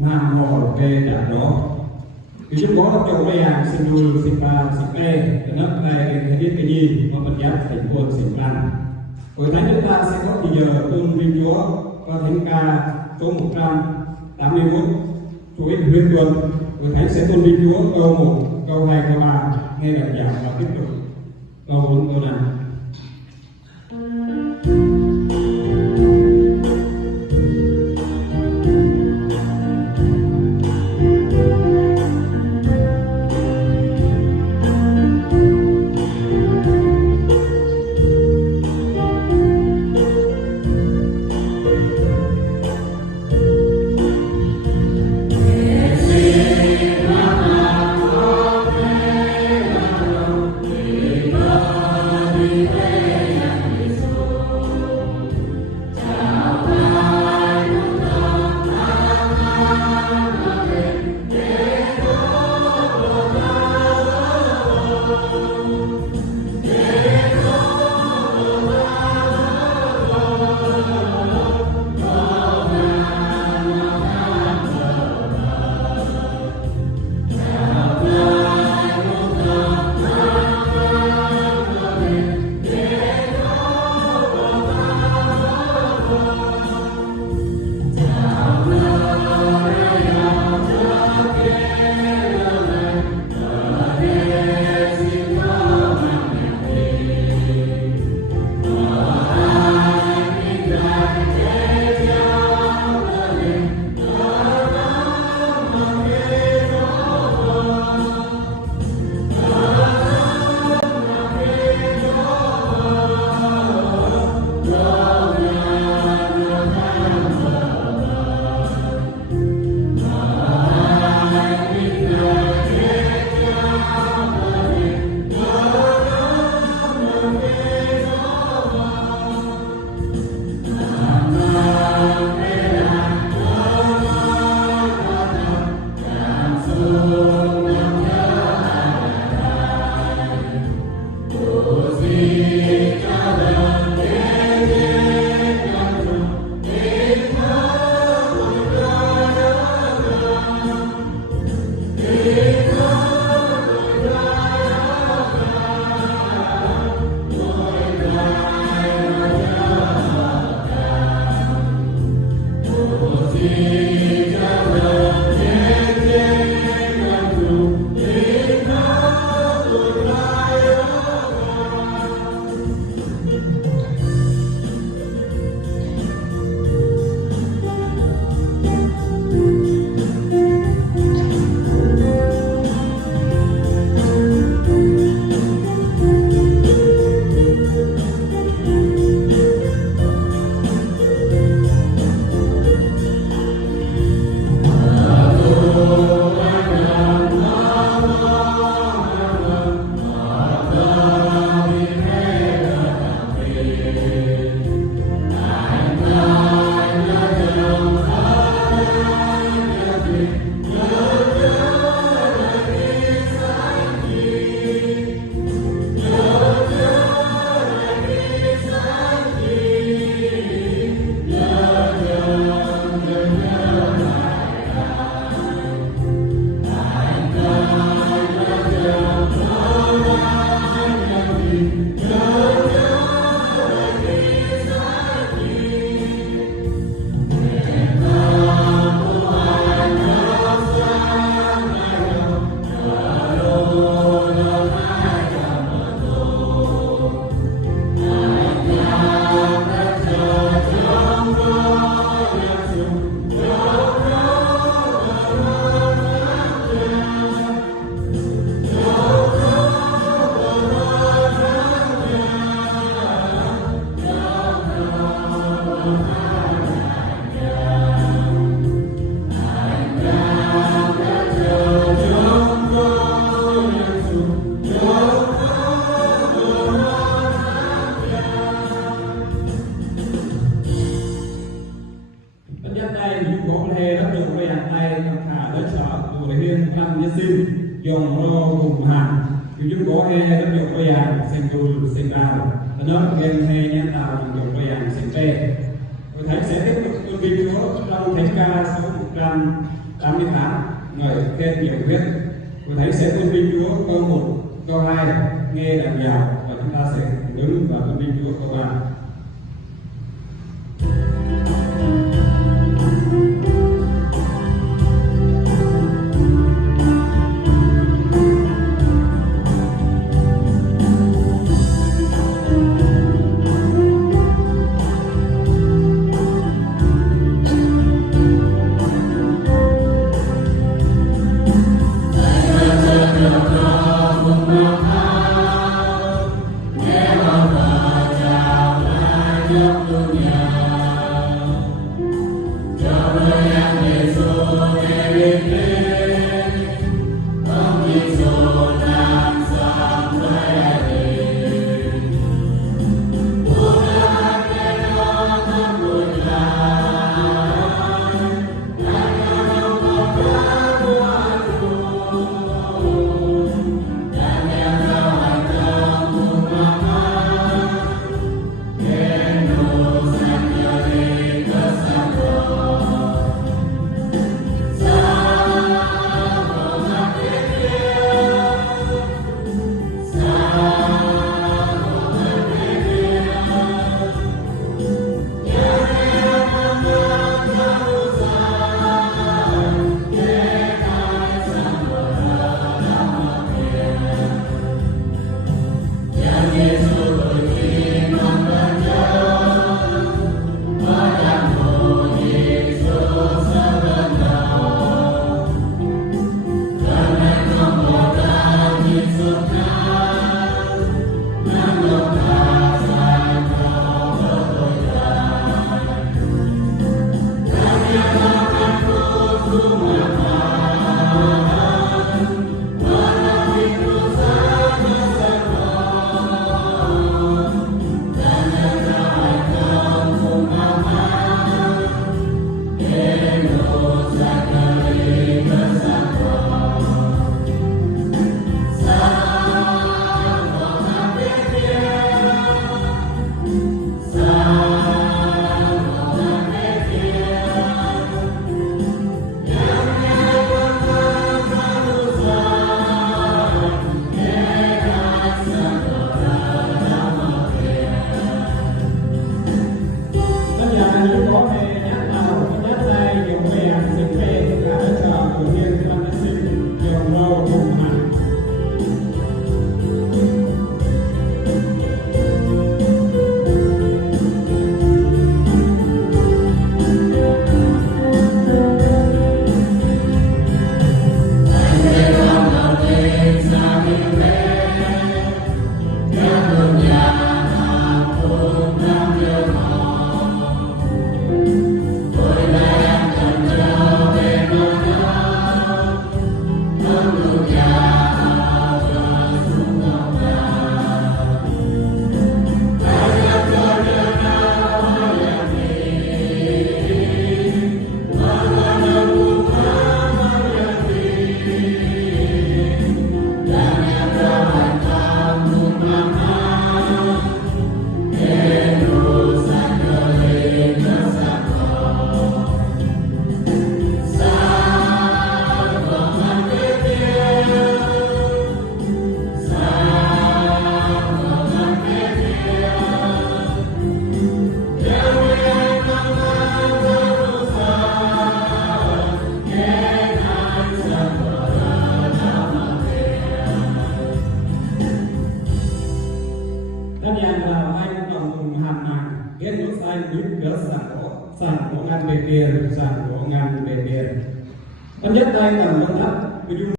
Nam mô Kê Đà Đó. Thì chúng có trong cái hàng xin đùi, xin ba, xin bê, để nó này cái biết cái gì mà mình dám thành quân xin ban. Buổi sáng chúng ta sẽ có bây giờ tôn vinh Chúa qua thánh ca số 181 chuỗi huyên tuần. Buổi sáng sẽ tôn vinh Chúa câu 1, câu 2, câu 3 nghe lời giảng và tiếp tục câu 4, câu 5. dòng rô cùng hàng thì chúng có he rất nhiều cái hàng sinh đùi sinh đào và nó game he nhân tạo nhiều cái hàng sinh tê tôi thấy sẽ tiếp tục tôn vinh Chúa trong thánh ca số trăm 88 người khen nhiều viết. Tôi thấy sẽ tôn vinh Chúa câu 1, câu 2 nghe đàn nhạc và chúng ta sẽ đứng và tôn vinh Chúa câu 3. Sản của ngàn bề tiền, sản của ngàn bề tiền. Tất nhất đây là một đất